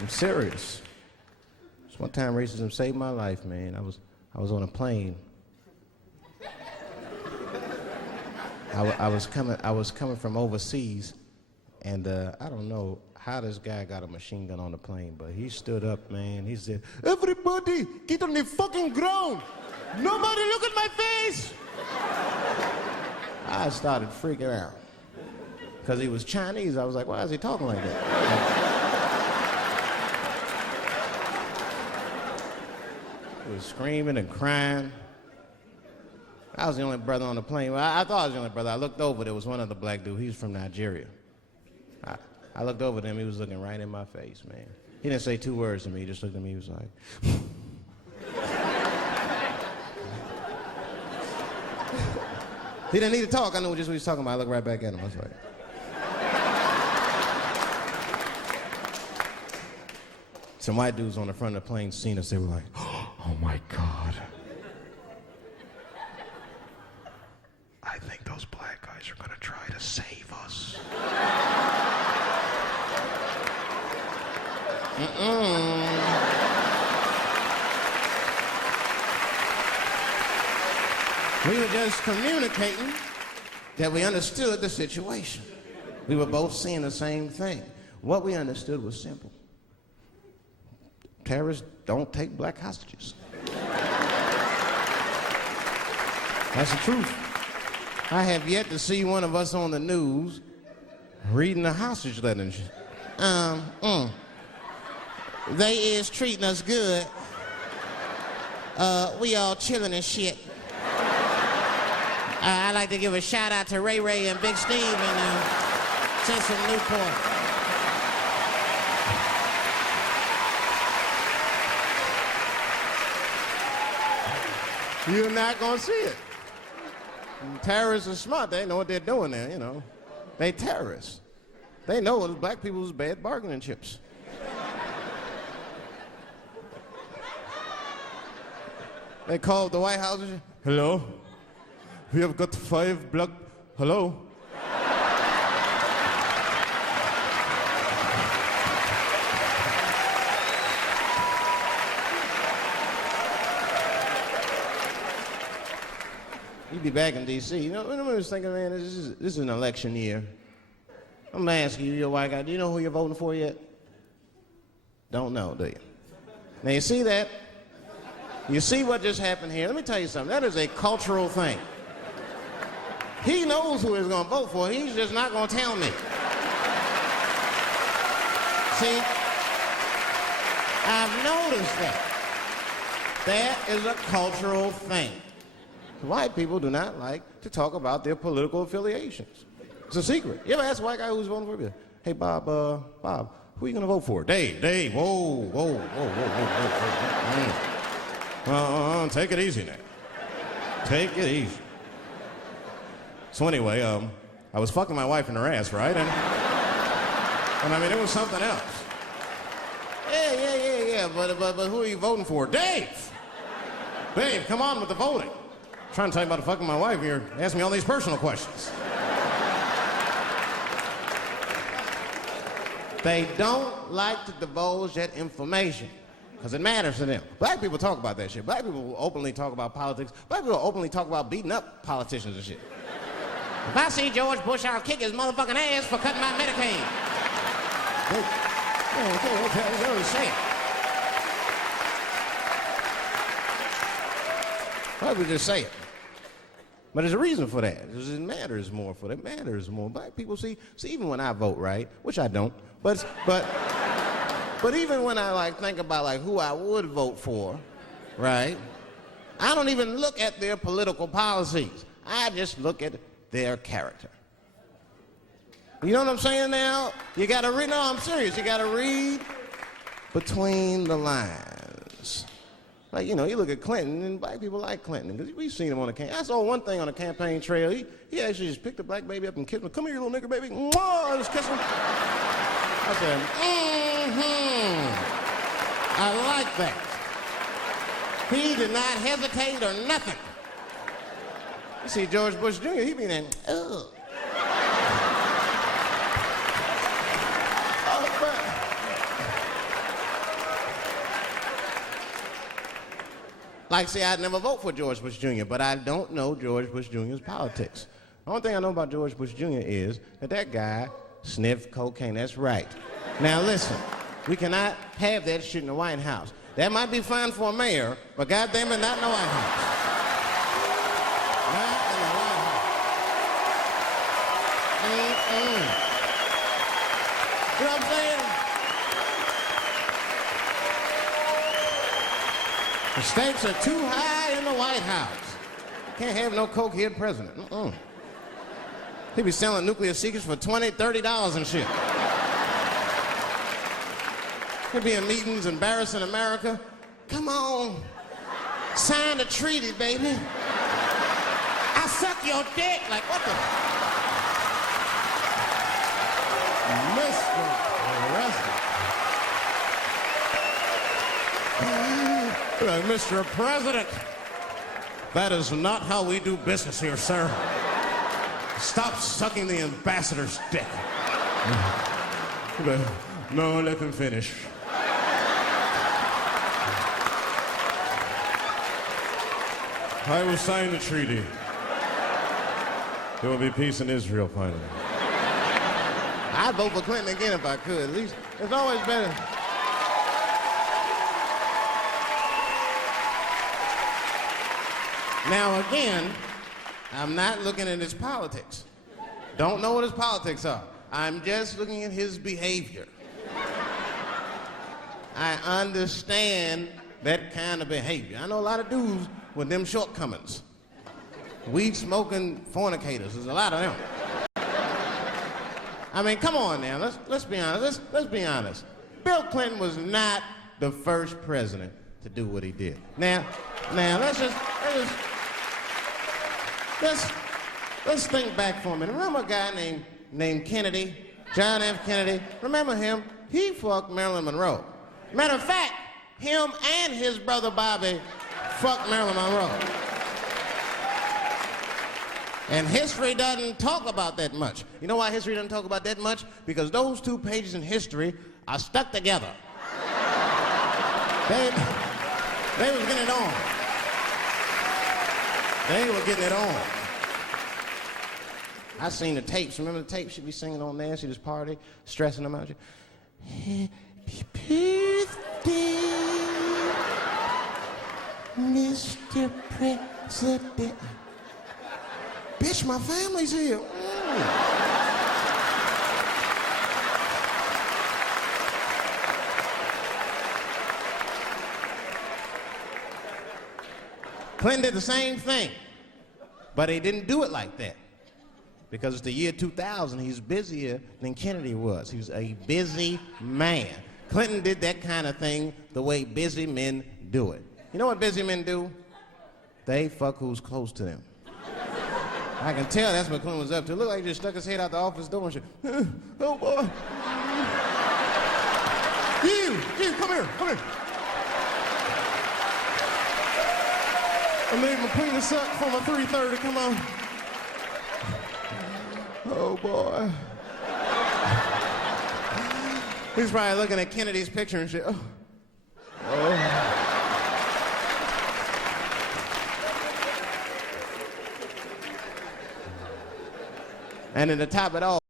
I'm serious. One time racism saved my life, man. I was on a plane. I was coming from overseas, and I don't know how this guy got a machine gun on the plane, but he stood up, man. He said, "Everybody, get on the fucking ground. Nobody look at my face." I started freaking out. Because he was Chinese, I was like, why is he talking like that? He was screaming and crying. I was the only brother on the plane. Well, I thought I was the only brother. I looked over, there was one other black dude. He was from Nigeria. I looked over at him, he was looking right in my face, man. He didn't say two words to me, he just looked at me, he was like... He didn't need to talk, I knew just what he was talking about. I looked right back at him, I was like... Some white dudes on the front of the plane seen us, they were like, "Oh my God. I think those black guys are gonna try to save us." We were just communicating that we understood the situation. We were both seeing the same thing. What we understood was simple. Terrorists don't take black hostages. That's the truth. I have yet to see one of us on the news reading a hostage letter and shit. They is treating us good. We all chilling and shit. I'd like to give a shout out to Ray Ray and Big Steve and Sense of Newport. You're not gonna see it. Terrorists are smart. They know what they're doing there, you know. They terrorists. They know black people's bad bargaining chips. They called the White House. "Hello? We have got 5 black... Hello?" You'd be back in D.C. You know, I was thinking, man, this is an election year. I'm gonna ask you, you're a white guy, do you know who you're voting for yet? Don't know, do you? Now, you see that? You see what just happened here? Let me tell you something. That is a cultural thing. He knows who he's gonna vote for. He's just not gonna tell me. See? I've noticed that. That is a cultural thing. White people do not like to talk about their political affiliations. It's a secret. You ever ask a white guy who's voting for you? "Hey, Bob, who are you gonna vote for?" Dave, whoa. Take it easy now. Take it easy. So anyway, I was fucking my wife in her ass, right? And I mean, it was something else. Yeah, but who are you voting for? Dave, come on with the voting. I'm trying to tell you about fucking my wife. You're asking me all these personal questions. They don't like to divulge that information because it matters to them. Black people talk about that shit. Black people will openly talk about politics. Black people will openly talk about beating up politicians and shit. If I see George Bush, I'll kick his motherfucking ass for cutting my Medicaid. They say it. Black people just say it. But there's a reason for that. It matters more for them. It matters more. Black people see, even when I vote, right? Which I don't. But even when I think about who I would vote for, right? I don't even look at their political policies. I just look at their character. You know what I'm saying now? You gotta read, no, I'm serious. You gotta read between the lines. Like, you know, you look at Clinton, and black people like Clinton, because we've seen him on the campaign. I saw one thing on the campaign trail. He actually just picked a black baby up and kissed him. "Come here, little nigger baby." Mwah! Just kiss him. I said, I like that. He did not hesitate or nothing. You see George Bush Jr., he be in, ugh. Like, say, I'd never vote for George Bush Jr., but I don't know George Bush Jr.'s politics. The only thing I know about George Bush Jr. is that guy sniffed cocaine. That's right. Now, listen, we cannot have that shit in the White House. That might be fine for a mayor, but goddamn it, not in the White House. Not in the White House. You know what I'm saying? The stakes are too high in the White House. Can't have no cokehead president. He be selling nuclear secrets for $20, $30 and shit. He'll be in meetings embarrassing America. Come on, sign the treaty, baby. I suck your dick. Like, what the? Mr. President. Like, Mr. President, that is not how we do business here, sir. Stop sucking the ambassador's dick. No, let him finish. I will sign the treaty. There will be peace in Israel finally. I'd vote for Clinton again if I could. At least it's always better. Now again, I'm not looking at his politics. Don't know what his politics are. I'm just looking at his behavior. I understand that kind of behavior. I know a lot of dudes with them shortcomings. Weed-smoking fornicators. There's a lot of them. I mean, come on now. Let's be honest. Let's be honest. Bill Clinton was not the first president to do what he did. Now, let's think back for a minute. Remember a guy named Kennedy, John F. Kennedy? Remember him? He fucked Marilyn Monroe. Matter of fact, him and his brother Bobby fucked Marilyn Monroe. And history doesn't talk about that much. You know why history doesn't talk about that much? Because those 2 pages in history are stuck together. They was getting it on. They were getting it on. I seen the tapes. Remember the tapes she'd be singing on there? She'd just party, stressing them out. Happy birthday, Mr. President. Bitch, my family's here. Clinton did the same thing, but he didn't do it like that. Because it's the year 2000, he's busier than Kennedy was. He was a busy man. Clinton did that kind of thing the way busy men do it. You know what busy men do? They fuck who's close to them. I can tell that's what Clinton was up to. Look like he just stuck his head out the office door and shit. Oh, boy. You, come here. I made my penis up for my 3:30, come on. Oh, boy. He's probably looking at Kennedy's picture and shit. Oh. And then to top it all,